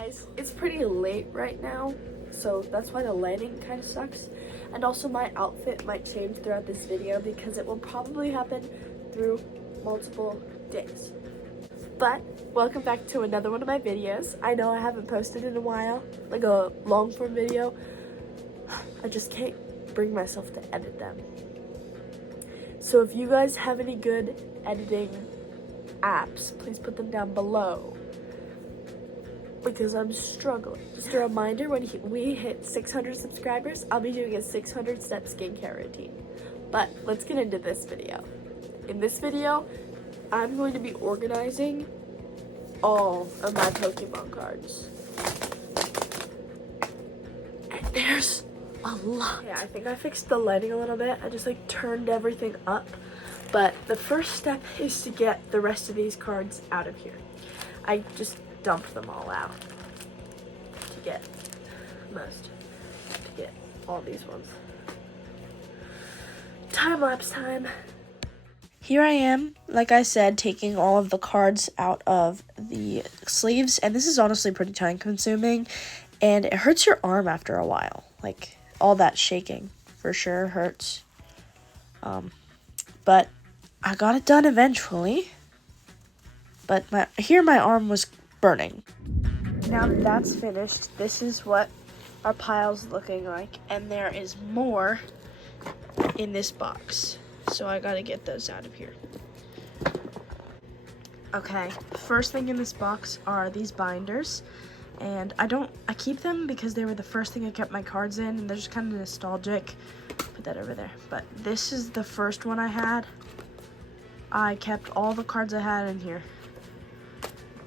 Guys, it's pretty late right now, so that's why the lighting kind of sucks. And also my outfit might change throughout this video because it will probably happen through multiple days. But welcome back to another one of my videos. I know I haven't posted in a while, like a long form video. I just can't bring myself to edit them. So if you guys have any good editing apps, please put them down below, because I'm struggling. Just a reminder, when we hit 600 subscribers, I'll be doing a 600 step skincare routine. But let's get into this video. In this video, I'm going to be organizing all of my Pokemon cards. And there's a lot. Yeah, I think I fixed the lighting a little bit. I just turned everything up. But the first step is to get the rest of these cards out of here. I just dumped them all out to get all these ones. Time-lapse time. Here I am, like I said, taking all of the cards out of the sleeves, and this is honestly pretty time consuming, and it hurts your arm after a while. Like, all that shaking for sure hurts. But I got it done eventually. But my arm was burning. Now that that's finished, this is what our pile's looking like, and there is more in this box. So I gotta get those out of here. Okay, first thing in this box are these binders, and I keep them because they were the first thing I kept my cards in, and they're just kind of nostalgic. Put that over there. But this is the first one I had. I kept all the cards I had in here.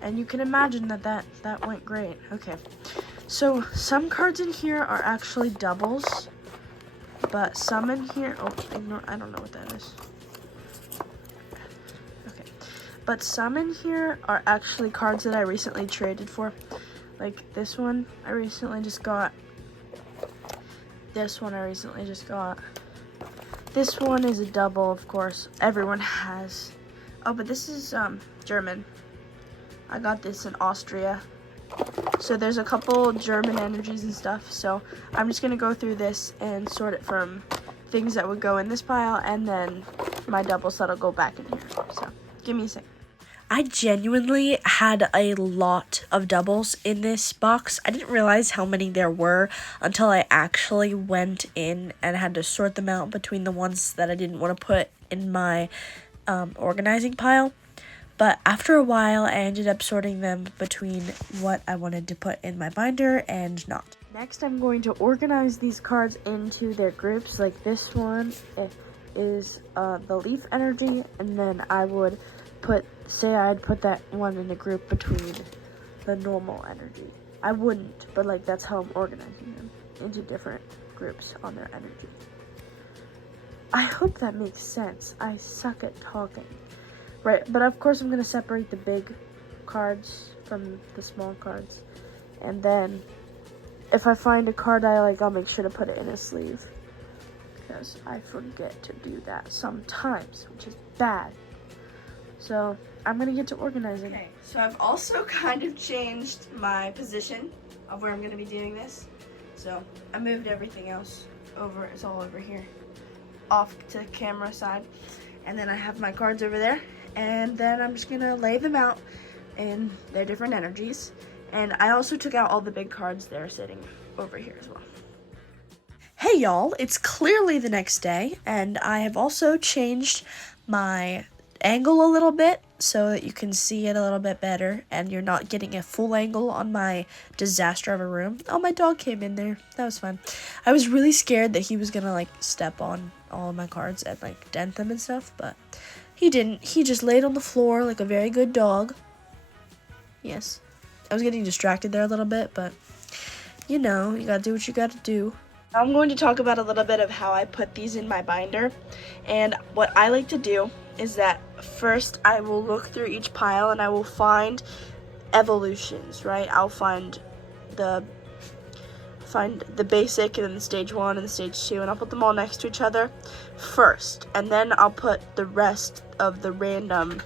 And you can imagine that went great. Okay, so some cards in here are actually doubles, but some in here, I don't know what that is. Okay, but some in here are actually cards that I recently traded for. Like this one, I recently just got. This one I recently just got. This one is a double, of course. Everyone has. Oh, but this is German. I got this in Austria. So there's a couple German energies and stuff. So I'm just going to go through this and sort it from things that would go in this pile and then my doubles that'll go back in here. So give me a sec. I genuinely had a lot of doubles in this box. I didn't realize how many there were until I actually went in and had to sort them out between the ones that I didn't want to put in my organizing pile. But after a while, I ended up sorting them between what I wanted to put in my binder and not. Next, I'm going to organize these cards into their groups. Like this one is the Leaf Energy, and then I would I'd put that one in a group between the normal energy. I wouldn't, but that's how I'm organizing them into different groups on their energy. I hope that makes sense. I suck at talking. Right, but of course I'm going to separate the big cards from the small cards. And then, if I find a card I like, I'll make sure to put it in a sleeve. Because I forget to do that sometimes, which is bad. So, I'm going to get to organizing. Okay, so I've also kind of changed my position of where I'm going to be doing this. So, I moved everything else over. It's all over here. Off to camera side. And then I have my cards over there. And then I'm just gonna lay them out in their different energies. And I also took out all the big cards that are sitting over here as well. Hey y'all, it's clearly the next day, and I have also changed my angle a little bit so that you can see it a little bit better and you're not getting a full angle on my disaster of a room. Oh, my dog came in there. That was fun. I was really scared that he was gonna step on all of my cards and dent them and stuff, but he didn't. He just laid on the floor like a very good dog. Yes. I was getting distracted there a little bit, but you know, you gotta do what you gotta do. I'm going to talk about a little bit of how I put these in my binder. And what I like to do is that first I will look through each pile and I will find evolutions, right? I'll find the basic and then the stage 1 and the stage 2, and I'll put them all next to each other first, and then I'll put the rest of the random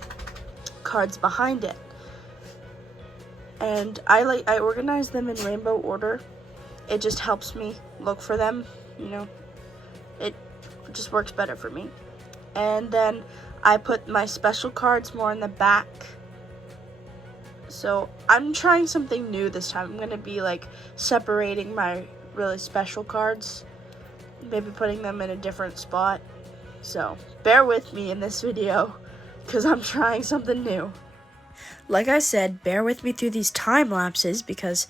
cards behind it. And I organize them in rainbow order. It just helps me look for them, you know. It just works better for me. And then I put my special cards more in the back. So I'm trying something new this time. I'm gonna be like separating my really special cards, maybe putting them in a different spot. So bear with me in this video because I'm trying something new. Like I said, bear with me through these time lapses because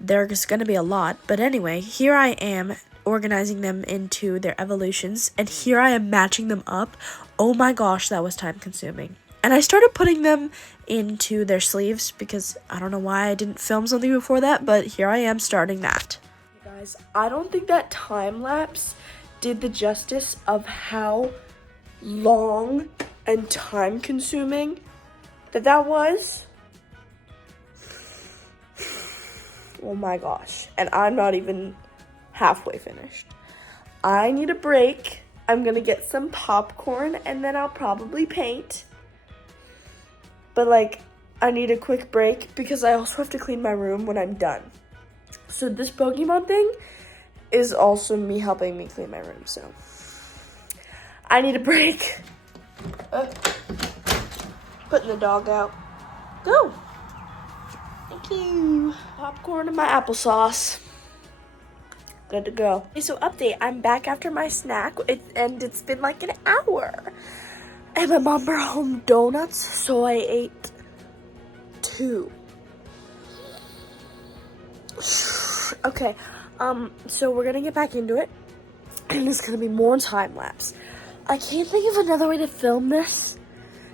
there's going to be a lot. But anyway, here I am organizing them into their evolutions, and here I am matching them up. Oh my gosh, that was time consuming. And I started putting them into their sleeves because I don't know why I didn't film something before that, but here I am starting that. Hey guys, I don't think that time lapse did the justice of how long and time consuming that was. Oh my gosh. And I'm not even halfway finished. I need a break. I'm gonna get some popcorn and then I'll probably paint. But like, I need a quick break because I also have to clean my room when I'm done. So this Pokemon thing is also me helping me clean my room, so I need a break. Putting the dog out. Go. Thank you. Popcorn and my applesauce. Good to go. Okay, so update. I'm back after my snack, and it's been like an hour. And my mom brought home donuts, so I ate 2. Okay, so we're gonna get back into it, and it's gonna be more time lapse. I can't think of another way to film this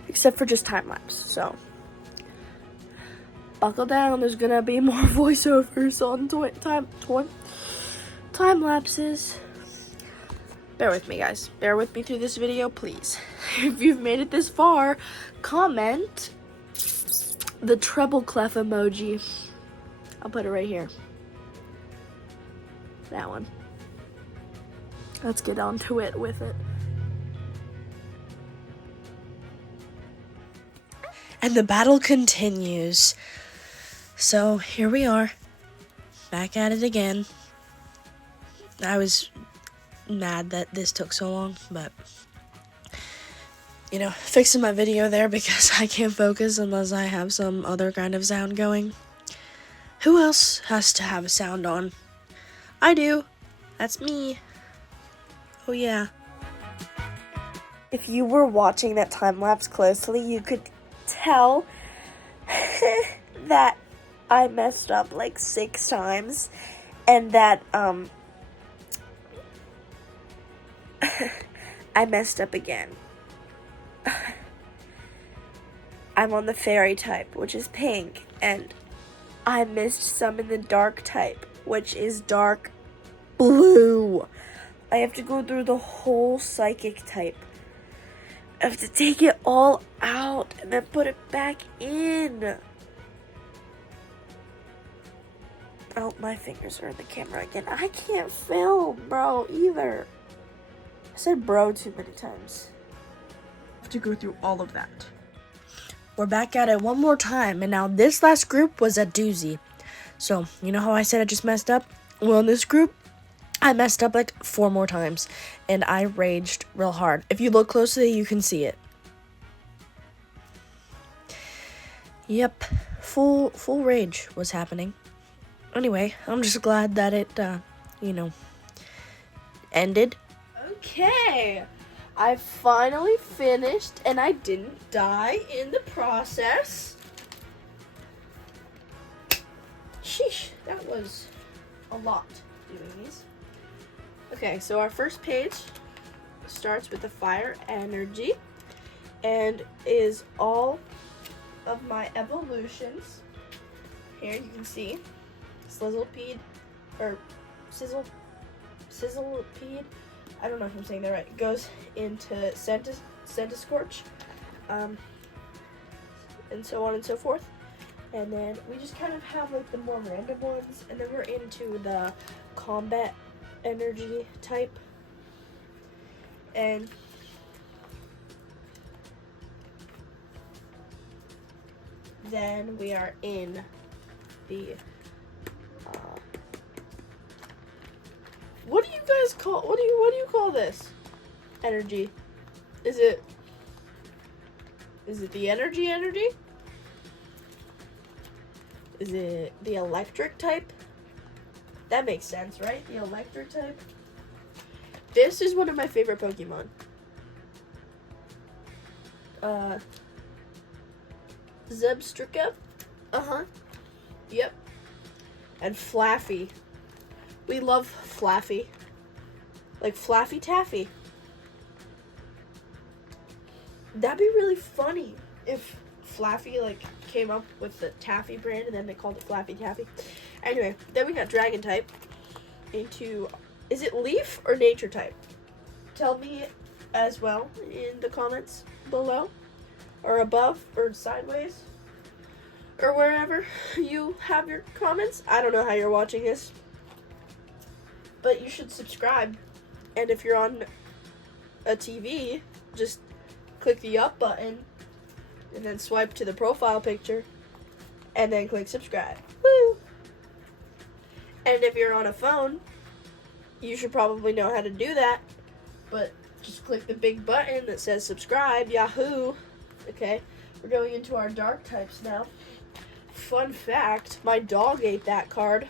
except for just time lapse. So buckle down. There's gonna be more voiceovers on time lapses. Bear with me, guys. Bear with me through this video, please. If you've made it this far, comment the treble clef emoji. I'll put it right here. That one. Let's get on to it with it. And the battle continues. So here we are, back at it again. I was mad that this took so long, but you know, fixing my video there because I can't focus unless I have some other kind of sound going. Who else has to have a sound on? I do. That's me. Oh yeah. If you were watching that time lapse closely, you could tell that I messed up like 6 times, and that I messed up again. I'm on the fairy type, which is pink, and I missed some in the dark type, which is dark blue. I have to go through the whole psychic type. I have to take it all out and then put it back in. Oh, my fingers are in the camera again. I can't film, bro, either. I said bro too many times. I have to go through all of that. We're back at it one more time, and now this last group was a doozy. So, you know how I said I just messed up? Well, in this group, I messed up like 4 more times, and I raged real hard. If you look closely, you can see it. Yep, full rage was happening. Anyway, I'm just glad that it, ended. Okay, I finally finished, and I didn't die in the process. Sheesh, that was a lot doing these. Okay, so our first page starts with the fire energy and is all of my evolutions. Here you can see Sizzlepede, or Sizzlepede, I don't know if I'm saying that right, goes into Centiskorch, and so on and so forth. And then we just kind of have like the more random ones, and then we're into the combat energy type. And then we are in the what do you guys call, what do you call this energy? Is it the energy? Is it the electric type? That makes sense, right? The electric type. This is one of my favorite Pokemon. Zebstrika. Yep. And Flaffy. We love Flaffy. Like Flaffy Taffy. That'd be really funny if Flaffy like came up with the Taffy brand and then they called it Flaffy Taffy. Anyway, then we got Dragon type into, is it Leaf or Nature type? Tell me as well in the comments below or above or sideways or wherever you have your comments. I don't know how you're watching this, but you should subscribe. And if you're on a TV, just click the up button and then swipe to the profile picture and then click subscribe. Woo! And if you're on a phone, you should probably know how to do that, but just click the big button that says subscribe. Yahoo! Okay, we're going into our dark types now. Fun fact, my dog ate that card.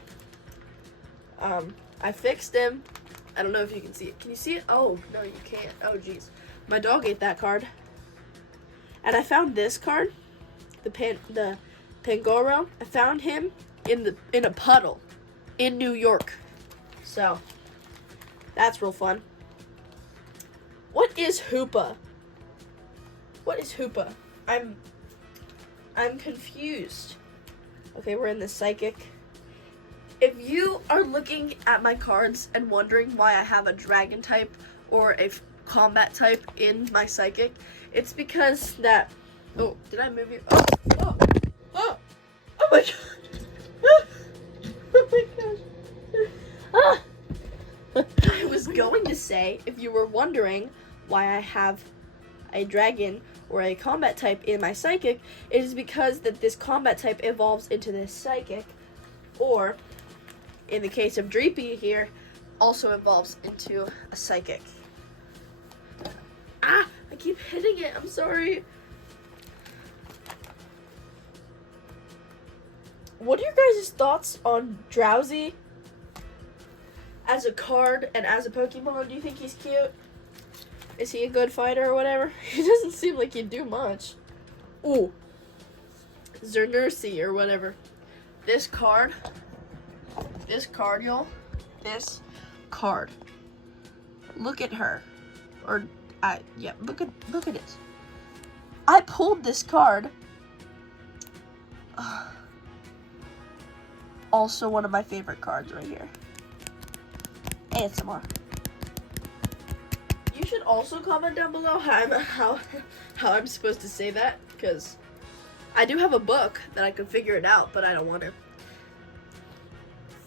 I fixed him. I don't know if you can see it. Can you see it? Oh, no, you can't. Oh, jeez. My dog ate that card. And I found this card, the Pangoro. I found him in a puddle in New York. So, that's real fun. What is Hoopa? What is Hoopa? I'm confused. Okay, we're in the Psychic. If you are looking at my cards and wondering why I have a Dragon type or a Combat type in my Psychic, it's because that... Oh, did I move you? Oh my god. Oh my gosh. I was going to say, if you were wondering why I have a Dragon or a Combat type in my Psychic, it is because that this Combat type evolves into this Psychic, or in the case of Dreepy here, also evolves into a Psychic. Ah! I keep hitting it. I'm sorry. What are your guys' thoughts on Drowsy as a card and as a Pokemon? Do you think he's cute? Is he a good fighter or whatever? He doesn't seem like he'd do much. Ooh. Zernursi or whatever. This card, y'all. This card. Look at her. Or yeah, look at it. I pulled this card. Also one of my favorite cards right here. ASMR. You should also comment down below how I'm supposed to say that, because I do have a book that I could figure it out, but I don't want to.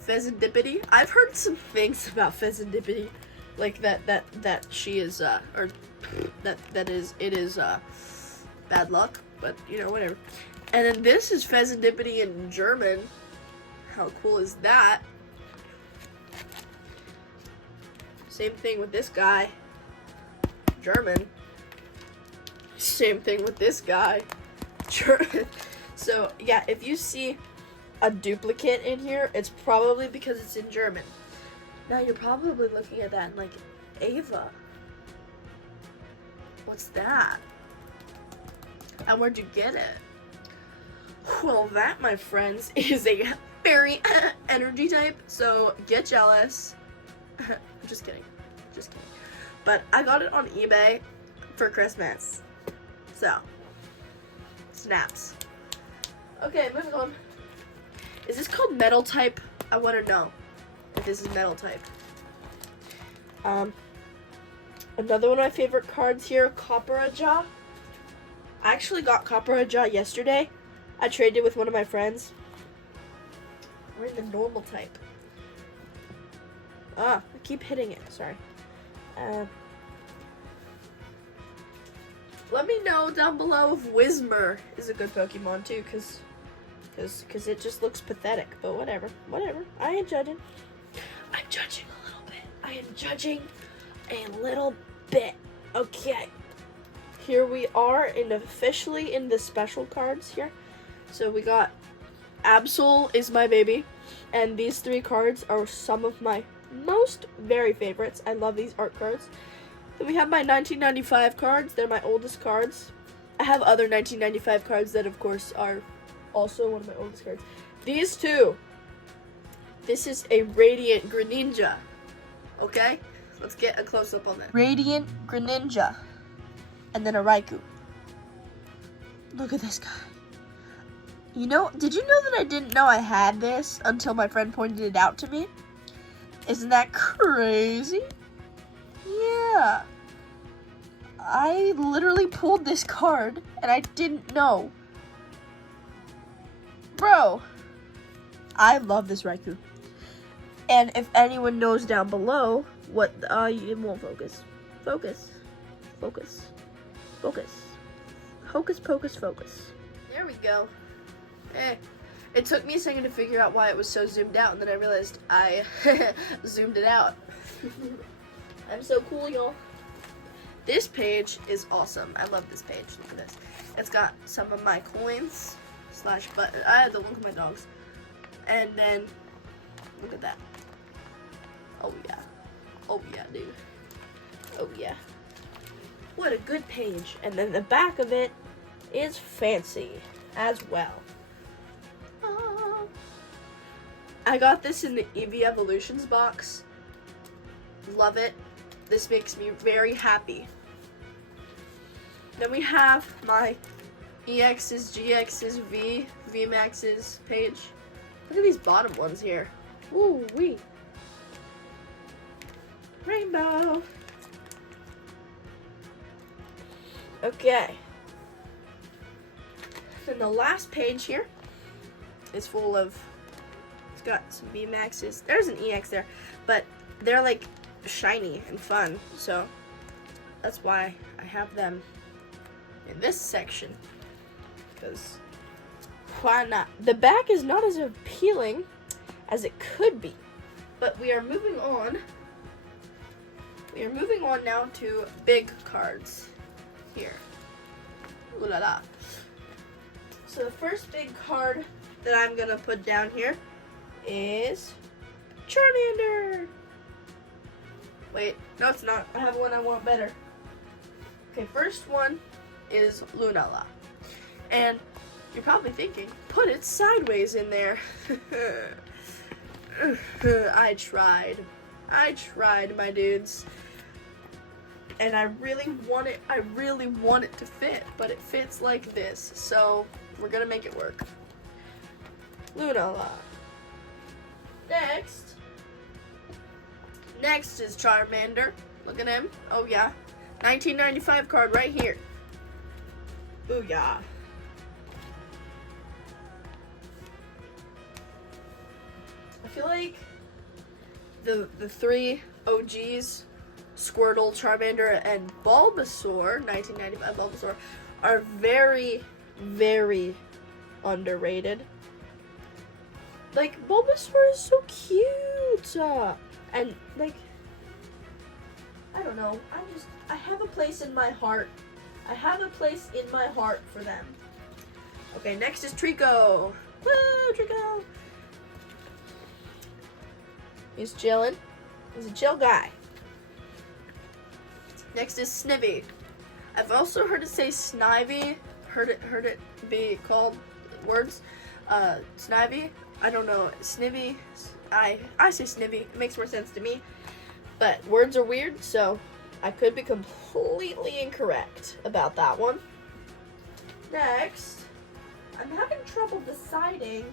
Pheasantipity. I've heard some things about Pheasantipity, like that she is or that is bad luck, but you know, whatever. And then this is Pheasantipity in German. How cool is that? Same thing with this guy. German. Same thing with this guy. German. So, yeah, if you see a duplicate in here, it's probably because it's in German. Now, you're probably looking at that and like, Ava. What's that? And where'd you get it? Well, that, my friends, is a fairy energy type, so get jealous. I'm just kidding. But I got it on eBay for Christmas. So, snaps. Okay, moving on. Is this called metal type? I want to know if this is metal type. Another one of my favorite cards here, Copperaja. I actually got Copperaja yesterday. I traded with one of my friends. We're in the normal type. I keep hitting it. Sorry. Let me know down below if Whismur is a good Pokemon too, because Because it just looks pathetic. But whatever. I ain't judging. I'm judging a little bit. I am judging a little bit. Okay. Here we are officially in the special cards here. So we got Absol is my baby. And these 3 cards are some of my very favorites. I love these art cards. Then we have my 1995 cards. They're my oldest cards. I have other 1995 cards that, of course, are also one of my oldest cards. These 2. This is a Radiant Greninja. Okay? Let's get a close-up on that. Radiant Greninja. And then a Raikou. Look at this guy. You know, did you know that I didn't know I had this until my friend pointed it out to me? Isn't that crazy? Yeah. I literally pulled this card and I didn't know. Bro, I love this Raikou. And if anyone knows down below what, it won't focus. Focus. Hocus pocus focus. There we go. It took me a second to figure out why it was so zoomed out, and then I realized I zoomed it out. I'm so cool, y'all. This page is awesome. I love this page. Look at this. It's got some of my coins / button. I had to look at my dogs. And then, look at that. Oh yeah. Oh yeah, dude. Oh yeah. What a good page. And then the back of it is fancy as well. I got this in the Eevee Evolutions box. Love it. This makes me very happy. Then we have my EX's, GX's, VMAX's page. Look at these bottom ones here. Ooh wee. Rainbow. Okay. Then the last page here is full of, it's got some VMAXs. There's an EX there, but they're like shiny and fun, so that's why I have them in this section, because why not? The back is not as appealing as it could be, but we are moving on. We are moving on now to big cards here. Ooh la la. So the first big card that I'm gonna put down here is Charmander. Wait, no it's not. I have one I want better. Okay, first one is Lunala. And you're probably thinking, put it sideways in there. I tried, my dudes. And I really want it to fit, but it fits like this. So we're gonna make it work. Lunala. Next is Charmander. Look at him. Oh yeah. 1995 card right here. Booyah. I feel like the 3 OGs, Squirtle, Charmander, and Bulbasaur, 1995 Bulbasaur, are very, very underrated. Like, Bulbasaur is so cute. And, like, I don't know. I have a place in my heart. I have a place in my heart for them. Okay, next is Trico. Woo, Trico. He's chilling. He's a chill guy. Next is Snivy. I've also heard it say Snivy. Heard it be called words. Snivy. I don't know. Snivy. I say Snivy. It makes more sense to me. But words are weird, so I could be completely incorrect about that one. Next, I'm having trouble deciding.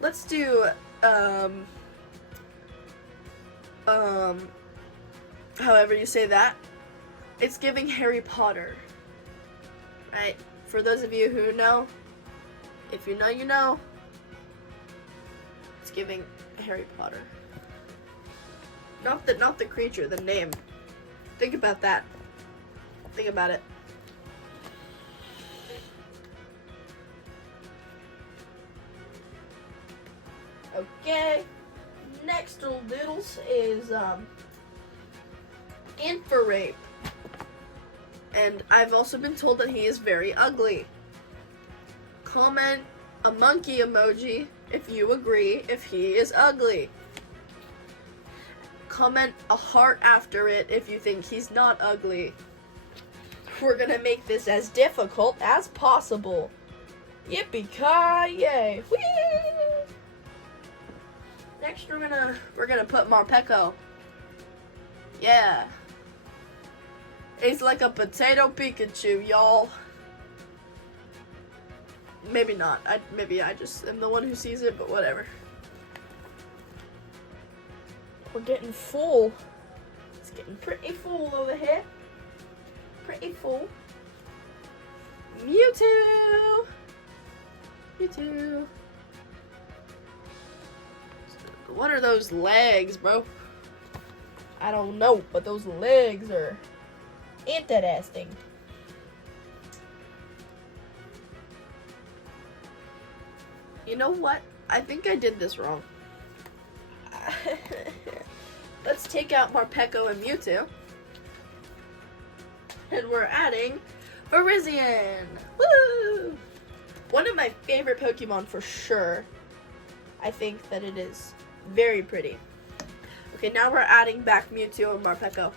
Let's do however you say that. It's giving Harry Potter. Right? For those of you who know, if you know, you know. It's giving Harry Potter. Not the creature, the name. Think about that. Think about it. Okay. Next little doodles is Infrared. And I've also been told that he is very ugly. Comment a monkey emoji if you agree if he is ugly. Comment a heart after it if you think he's not ugly. We're gonna make this as difficult as possible. Yippee-ki-yay! Whee! Next we're gonna put Marpeco. Yeah. He's like a potato Pikachu, y'all. Maybe not. Maybe I just am the one who sees it, but whatever. We're getting full. It's getting pretty full over here. Pretty full. Mewtwo! Mewtwo. What are those legs, bro? I don't know, but those legs are interesting. You know what? I think I did this wrong. Let's take out Marpeco and Mewtwo. And we're adding Virizion. Woo! One of my favorite Pokemon for sure. I think that it is very pretty. Okay, now we're adding back Mewtwo and Marpeco.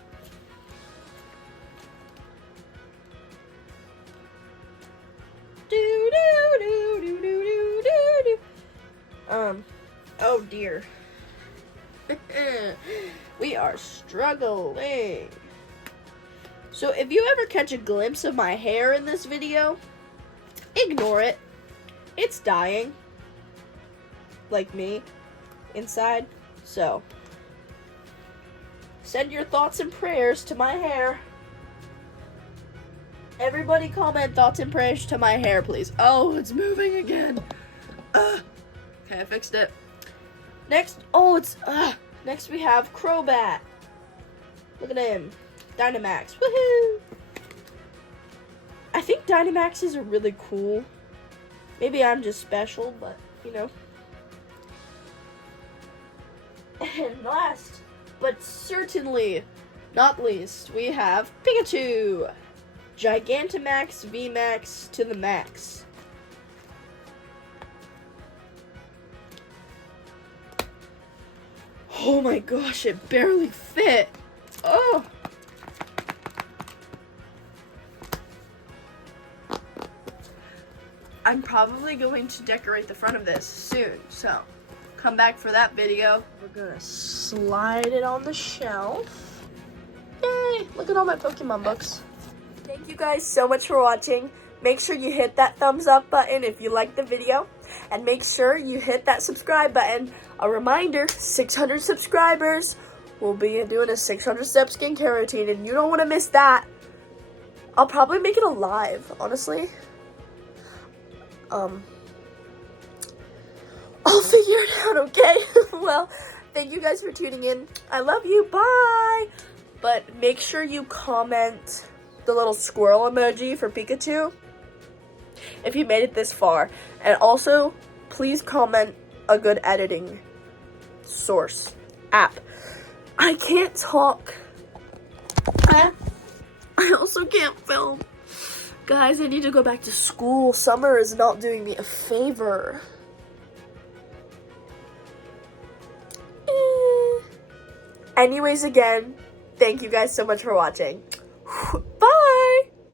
Oh dear. We are struggling. So if you ever catch a glimpse of my hair in this video, ignore it. It's dying. Like me. Inside. So, send your thoughts and prayers to my hair. Everybody comment thoughts and prayers to my hair, please. Oh, it's moving again. Okay, I fixed it. Next, next we have Crobat. Look at him. Dynamax. Woohoo! I think Dynamaxes are really cool. Maybe I'm just special, but, you know. And last, but certainly not least, we have Pikachu. Gigantamax VMAX to the max. Oh my gosh, it barely fit. Oh. I'm probably going to decorate the front of this soon, so come back for that video. We're gonna slide it on the shelf. Yay! Look at all my Pokemon books. Thank you guys so much for watching. Make sure you hit that thumbs up button if you liked the video. And make sure you hit that subscribe button. A reminder, 600 subscribers. We'll be doing a 600-step skincare routine, and you don't want to miss that. I'll probably make it a live, honestly. I'll figure it out, okay? Well, thank you guys for tuning in. I love you. Bye! But make sure you comment the little squirrel emoji for Pikachu if you made it this far. And also, please comment a good editing source app. I can't talk. I also can't film. Guys, I need to go back to school. Summer is not doing me a favor. Anyways, again, thank you guys so much for watching.